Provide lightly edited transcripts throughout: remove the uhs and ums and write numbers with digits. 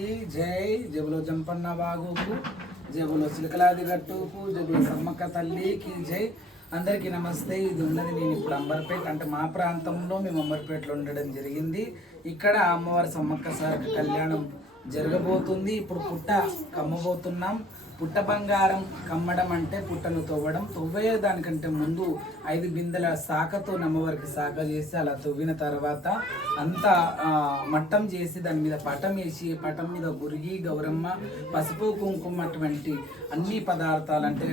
की जय जबलो जंपन्न बागुకు జబులో చిలకలాది గట్టుకు జబులో సమ్మక్క తల్లికి జై. అందరికీ నమస్తే. ఇది ఉన్నది నేను ఇప్పుడు అంబర్పేట, అంటే మా ప్రాంతంలో మేము అంబర్పేటలో ఉండడం జరిగింది. ఇక్కడ అమ్మవారి సమ్మక్క సారక్క కళ్యాణం జరగబోతుంది. ఇప్పుడు పుట్ట కమ్మబోతున్నాం. పుట్ట బంగారం కమ్మడం అంటే పుట్టను తవ్వడం. తవ్వే దానికంటే ముందు 5 బిందెల శాఖతో అమ్మవారికి శాఖ చేసి అలా తవ్విన తర్వాత అంతా మట్టం చేసి దాని మీద పటం వేసి పటం మీద గురిగి గౌరమ్మ పసుపు కుంకుమ అటువంటి అన్ని పదార్థాలు అంటే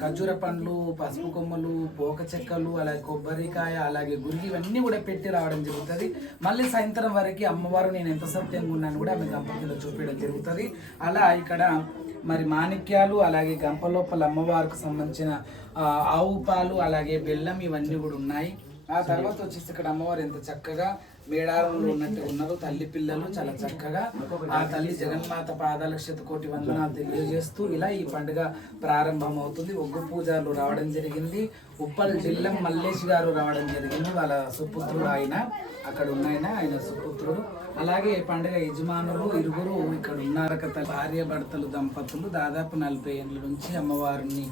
ఖర్జూర పండ్లు, పసుపు కొమ్మలు, పోక చెక్కలు, అలాగే కొబ్బరికాయ, అలాగే గురిగి ఇవన్నీ కూడా పెట్టి రావడం జరుగుతుంది. మళ్ళీ సాయంత్రం వరకు అమ్మవారు నేను ఎంత సత్యంగా ఉన్నాను కూడా ఆమె గంప కింద చూపించడం జరుగుతుంది. అలా ఇక్కడ మరి మాణిక్యాలు, అలాగే గంప లోపల అమ్మవారికి సంబంధించిన ఆవు పాలు, అలాగే బెల్లం ఇవన్నీ కూడా ఉన్నాయి. ఆ తర్వాత వచ్చేసి ఇక్కడ అమ్మవారు ఎంత చక్కగా మేడారంలో ఉన్నట్టు ఉన్నారు. తల్లి పిల్లలు చాలా చక్కగా ఆ తల్లి జగన్మాత పాదాలకు శతకోటి వందనాలు తెలియజేస్తూ ఇలా ఈ పండుగ ప్రారంభం అవుతుంది. ఒగ్గు పూజలు రావడం జరిగింది. ఉప్పల్ జిల్లం మల్లేష్ గారు రావడం జరిగింది. వాళ్ళ సుపుత్రుడు అక్కడ ఉన్నాయన, ఆయన సుపుత్రుడు. అలాగే పండుగ యజమానులు ఇరుగురు ఇక్కడ ఉన్నారు. భార్య భర్తలు దంపతులు దాదాపు 40 ఏళ్ళ నుంచి అమ్మవారిని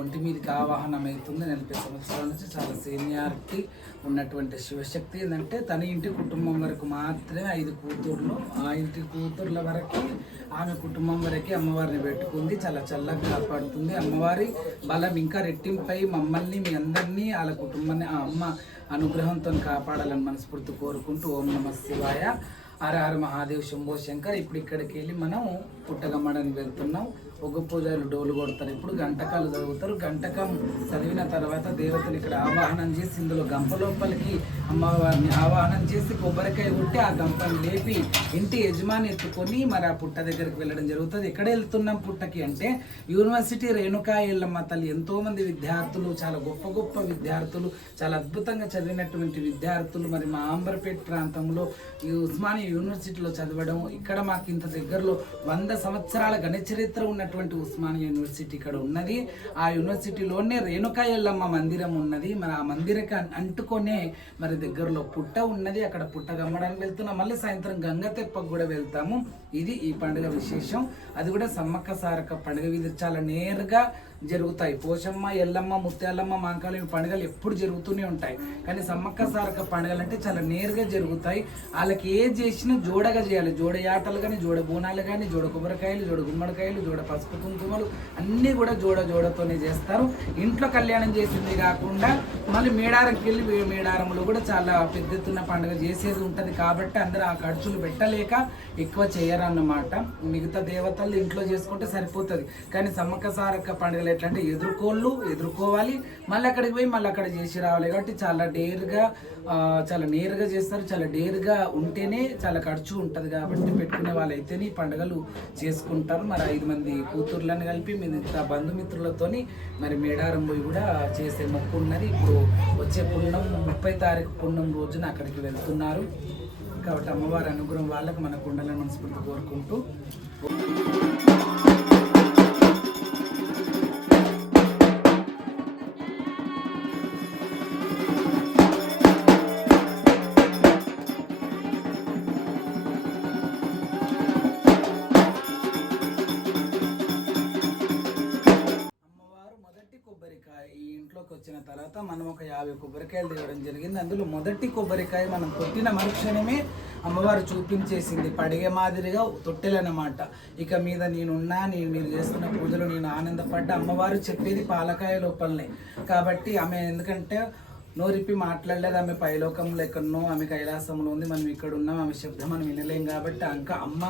ఒంటి మీదకి ఆవాహనం అవుతుంది. 40 సంవత్సరాల నుంచి చాలా సీనియారిటీ ఉన్నటువంటి శివశక్తి. ఏంటంటే తన ఇంటి కుటుంబం వరకు మాత్రమే 5 కూతుర్లు, ఆ ఇంటి కూతుర్ల వరకు ఆమె కుటుంబం వరకే అమ్మవారిని పెట్టుకుంది. చాలా చల్లగా కాపాడుతుంది. అమ్మవారి బలం ఇంకా రెట్టింపై మమ్మల్ని మీ అందరినీ వాళ్ళ కుటుంబాన్ని ఆ అమ్మ అనుగ్రహంతో కాపాడాలని మనస్ఫూర్తి కోరుకుంటూ ఓం నమః శివాయ, హర హర మహాదేవ్, శంభో శంకర్. ఇప్పుడు ఇక్కడికి వెళ్ళి మనం పుట్టగమ్మడానికి వెళ్తున్నాం. ఒగ్గు పూజలు డోలు కొడతారు. ఇప్పుడు గంటకాలు చదువుతారు. గంటకం చదివిన తర్వాత దేవతలు ఇక్కడ ఆవాహనం చేసి ఇందులో గంప లోపలికి అమ్మవారిని ఆవాహనం చేసి కొబ్బరికాయ కొట్టి ఆ గంపని లేపి ఇంటి యజమాని ఎత్తుకొని మరి ఆ పుట్ట దగ్గరికి వెళ్ళడం జరుగుతుంది. ఎక్కడ వెళ్తున్నాం పుట్టకి అంటే యూనివర్సిటీ రేణుకా ఎల్లమ్మ తల్లి. ఎంతోమంది విద్యార్థులు, చాలా గొప్ప గొప్ప విద్యార్థులు, చాలా అద్భుతంగా చదివినటువంటి విద్యార్థులు మరి మా అంబర్పేట ప్రాంతంలో ఈ ఉస్మానియా యూనివర్సిటీలో చదవడం. ఇక్కడ మాకు ఇంత దగ్గరలో 100 సంవత్సరాల ఘన చరిత్ర ఉన్నటువంటి ఉస్మానియా యూనివర్సిటీ ఇక్కడ ఉన్నది. ఆ యూనివర్సిటీలోనే రేణుకా ఎల్లమ్మ మందిరం ఉన్నది. మరి ఆ మందిరకి అంటుకొనే మరి దగ్గరలో పుట్ట ఉన్నది. అక్కడ పుట్ట గమ్మడానికి వెళ్తున్నాం. మళ్ళీ సాయంత్రం గంగ తెప్పకు కూడా వెళ్తాము. ఇది ఈ పండుగ విశేషం. అది కూడా సమ్మక్క సారక్క పండుగ. ఇది చాలా నేరుగా జరుగుతాయి. పోషమ్మ, ఎల్లమ్మ, ముత్యాలమ్మ, మాంకాలు ఈ పండుగలు ఎప్పుడు జరుగుతూనే ఉంటాయి. కానీ సమ్మక్క సారక్క పండుగలు అంటే చాలా నేరుగా జరుగుతాయి. వాళ్ళకి ఏది చేసినా జోడగా చేయాలి. జోడ యాటలు కానీ, జోడ బోనాలు కానీ, జోడ కొబ్బరికాయలు, జోడ గుమ్మడికాయలు, జోడ పసుపు కుంకుమలు అన్నీ కూడా జోడతోనే చేస్తారు. ఇంట్లో కళ్యాణం చేసింది కాకుండా మళ్ళీ మేడారంకి వెళ్ళి మేడారంలో కూడా చాలా పెద్ద ఎత్తున పండుగ చేసేది ఉంటుంది. కాబట్టి అందరూ ఆ ఖర్చులు పెట్టలేక ఎక్కువ చేయరన్నమాట. మిగతా దేవతలు ఇంట్లో చేసుకుంటే సరిపోతుంది. కానీ సమ్మక్క సారక్క పండుగలు ఎట్లా అంటే ఎదుర్కోవాలి, మళ్ళీ అక్కడికి పోయి మళ్ళీ అక్కడ చేసి రావాలి. కాబట్టి చాలా నేరుగా చేస్తారు. చాలా డేర్గా ఉంటేనే చాలా ఖర్చు ఉంటుంది. కాబట్టి పెట్టుకునే వాళ్ళు అయితేనే ఈ పండుగలు చేసుకుంటారు. మరి 5 మంది కూతుర్లను కలిపి మిగతా బంధుమిత్రులతోని మరి మేడారం పోయి కూడా చేసే మొక్కు ఉన్నది. ఇప్పుడు వచ్చే పుణ్యం 30 తారీఖు పుణ్యం రోజున అక్కడికి వెళ్తున్నారు. కాబట్టి అమ్మవారి అనుగ్రహం వాళ్ళకు మనకు ఉండాలని మనస్ఫూర్తి కోరుకుంటూ ఈ ఇంట్లోకి వచ్చిన తర్వాత మనం ఒక 50 కొబ్బరికాయలు తేవడం జరిగింది. అందులో మొదటి కొబ్బరికాయ మనం కొట్టిన మరుక్షణమే అమ్మవారు చూపించేసింది పడిగే మాదిరిగా తొట్టెలన్నమాట. ఇక మీద మీరు చేస్తున్న పూజలు నేను ఆనందపడ్డా. అమ్మవారు చెప్పేది పాలకాయ లోపలనే. కాబట్టి ఆమె ఎందుకంటే నోరిప్పి మాట్లాడలేదు. ఆమె పైలోకంలో ఎక్కడనో, ఆమె కైలాసంలో ఉంది, మనం ఇక్కడ ఉన్నాం. ఆమె శబ్దం మనం వినలేం. కాబట్టి ఇంకా అమ్మ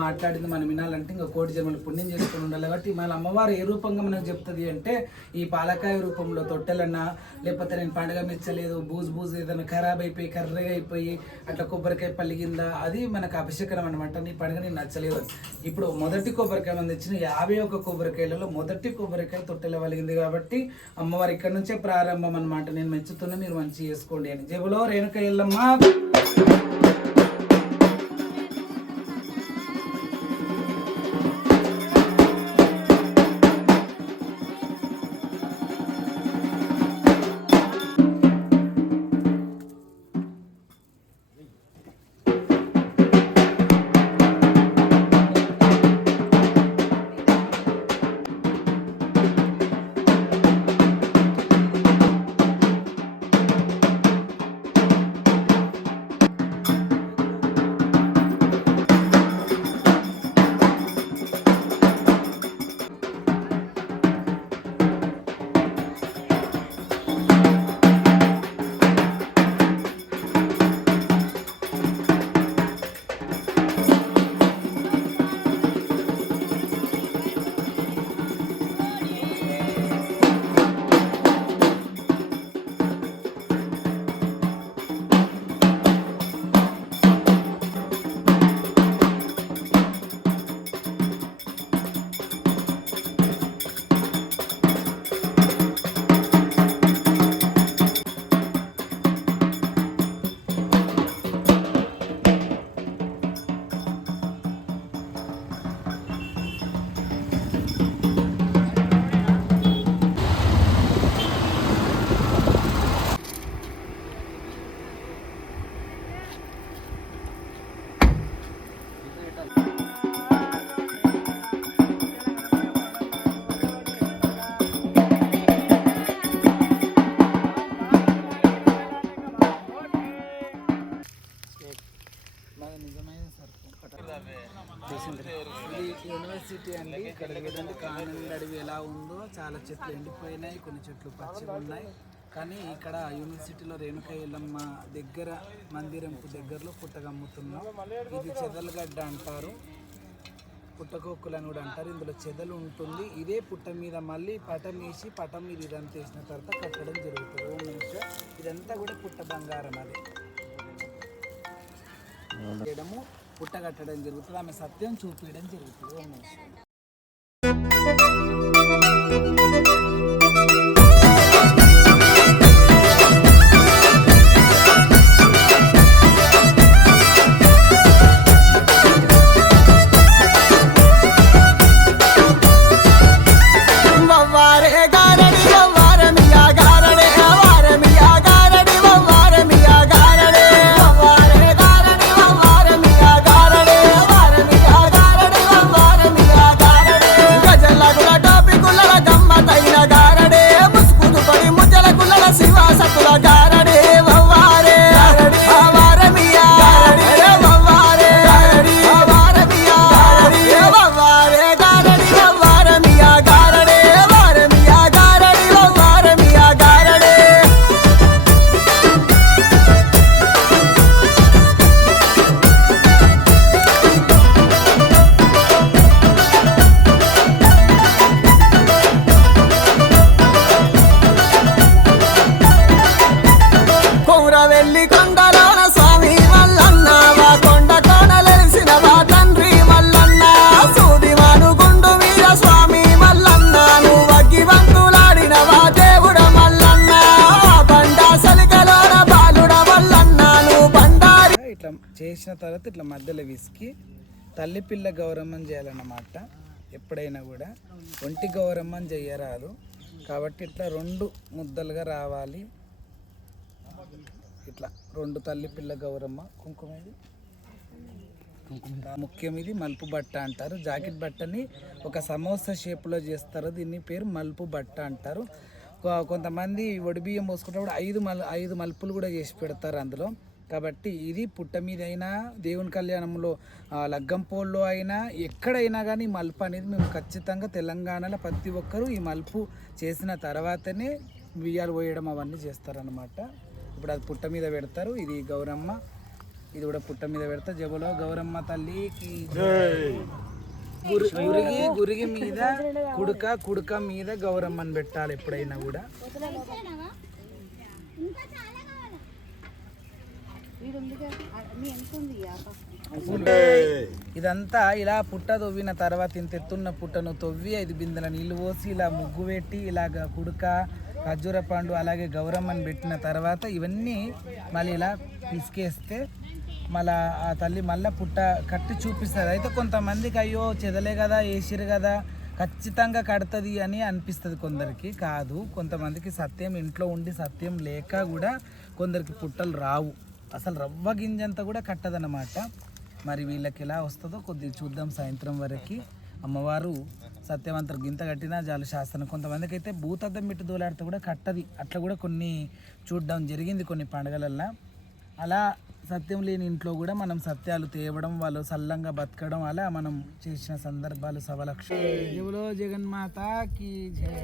మాట్లాడింది మనం వినాలంటే ఇంకా 1 కోటి జన్మలు పుణ్యం చేసుకుని ఉండాలి. కాబట్టి మళ్ళీ అమ్మవారు ఏ రూపంగా మనకు చెప్తుంది అంటే ఈ పాలకాయ రూపంలో తొట్టెలన్నా, లేకపోతే నేను పండుగ మెచ్చలేదు, బూజు ఏదైనా ఖరాబ్ అయిపోయి కర్రగా అయిపోయి అట్లా కొబ్బరికాయ పలిగిందా, అది మనకు అభిషేకం అనమాట. నీ పండుగ నేను నచ్చలేదు. ఇప్పుడు మొదటి కొబ్బరికాయ మంది ఇచ్చిన 51 కొబ్బరికాయలలో మొదటి కొబ్బరికాయ తొట్టెల వలిగింది. కాబట్టి అమ్మవారు ఇక్కడ నుంచే ప్రారంభం అనమాట. నేను మెచ్చుతున్నా, మీరు మంచి చేసుకోండి అని. జబులో రేణుక ఎల్లమ్మ. ఇది యూనివర్సిటీ అండి. ఇక్కడ చూడండి కానండి అడవి ఎలా ఉందో, చాలా చెట్లు ఎండిపోయినాయి, కొన్ని చెట్లు పచ్చిగా ఉన్నాయి. కానీ ఇక్కడ యూనివర్సిటీలో రేణుక ఎల్లమ్మ దగ్గర మందిరంకు దగ్గరలో పుట్టగమ్ముతున్నాం. ఇది చెదలగడ్డ అంటారు, పుట్టకొక్కులు అని కూడా అంటారు. ఇందులో చెదలు ఉంటుంది. ఇదే పుట్ట మీద మళ్ళీ పటం వేసి పటం మీద ఇదంతా వేసిన తర్వాత కట్టడం జరుగుతుంది. ఓం నమః. ఇదంతా కూడా పుట్ట బంగారం అది చేయడము, పుట్ట కట్టడం జరుగుతుంది. ఆమె సత్యం చూపించడం జరుగుతుంది. ఓం నమః. చేసిన తర్వాత ఇట్లా మధ్యలో విసికి తల్లి పిల్ల గౌరమ్మని చేయాలన్నమాట. ఎప్పుడైనా కూడా ఒంటి గౌరమ్మని చేయరాదు కాబట్టి ఇట్లా 2 ముద్దలుగా రావాలి. ఇట్లా 2 తల్లి పిల్ల గౌరమ్మ. కుంకుమ ముఖ్యం. ఇది మలుపు బట్ట అంటారు. జాకెట్ బట్టని ఒక సమోసా షేప్లో చేస్తారు. దీన్ని పేరు మలుపు బట్ట అంటారు. కొంతమంది వడిబియ్యం పోసుకున్నప్పుడు 5 మలుపులు కూడా చేసి పెడతారు అందులో. కాబట్టి ఇది పుట్ట మీద అయినా, దేవుని కళ్యాణంలో లగ్గంపోల్లో అయినా, ఎక్కడైనా కానీ మలుపు అనేది మేము ఖచ్చితంగా తెలంగాణలో ప్రతి ఒక్కరూ ఈ మలుపు చేసిన తర్వాతనే బియ్యాలు పోయడం అవన్నీ చేస్తారనమాట. ఇప్పుడు అది పుట్ట మీద పెడతారు. ఇది గౌరమ్మ, ఇది కూడా పుట్ట మీద పెడతారు. జబలో గౌరమ్మ తల్లికి గురిగి మీద కుడుక మీద గౌరమ్మని పెట్టాలి ఎప్పుడైనా కూడా. ఇదంతా ఇలా పుట్ట తవ్విన తర్వాత ఇంత ఎత్తున్న పుట్టను తవ్వి 5 బిందెల నీళ్లు పోసి ఇలా ముగ్గు పెట్టి ఇలాగ కుడుక, ఖర్జూర పండు, అలాగే గౌరమ్మని పెట్టిన తర్వాత ఇవన్నీ మళ్ళీ ఇలా పిసికేస్తే మళ్ళీ ఆ తల్లి మళ్ళీ పుట్ట కట్టి చూపిస్తుంది. అయితే కొంతమందికి అయ్యో చెదలే కదా, వేసిరు కదా, ఖచ్చితంగా కడుతుంది అని అనిపిస్తుంది. కొందరికి కాదు, కొంతమందికి సత్యం ఇంట్లో ఉండి సత్యం లేక కూడా కొందరికి పుట్టలు రావు, అసలు రవ్వ గింజంతా కూడా కట్టదన్నమాట. మరి వీళ్ళకి ఎలా వస్తుందో కొద్దిగా చూద్దాం సాయంత్రం వరకు. అమ్మవారు సత్యవంతరు గింత కట్టినా చాలు శాస్త్రం. కొంతమందికి అయితే భూతద్దం పెట్టి దోలాడితే కూడా కట్టది. అట్లా కూడా కొన్ని చూడడం జరిగింది కొన్ని పండుగలల్లో. అలా సత్యం లేని ఇంట్లో కూడా మనం సత్యాలు తేవడం, వాళ్ళు సల్లంగా బతకడం అలా మనం చేసిన సందర్భాలు సవలక్ష. జగన్మాతకి జై.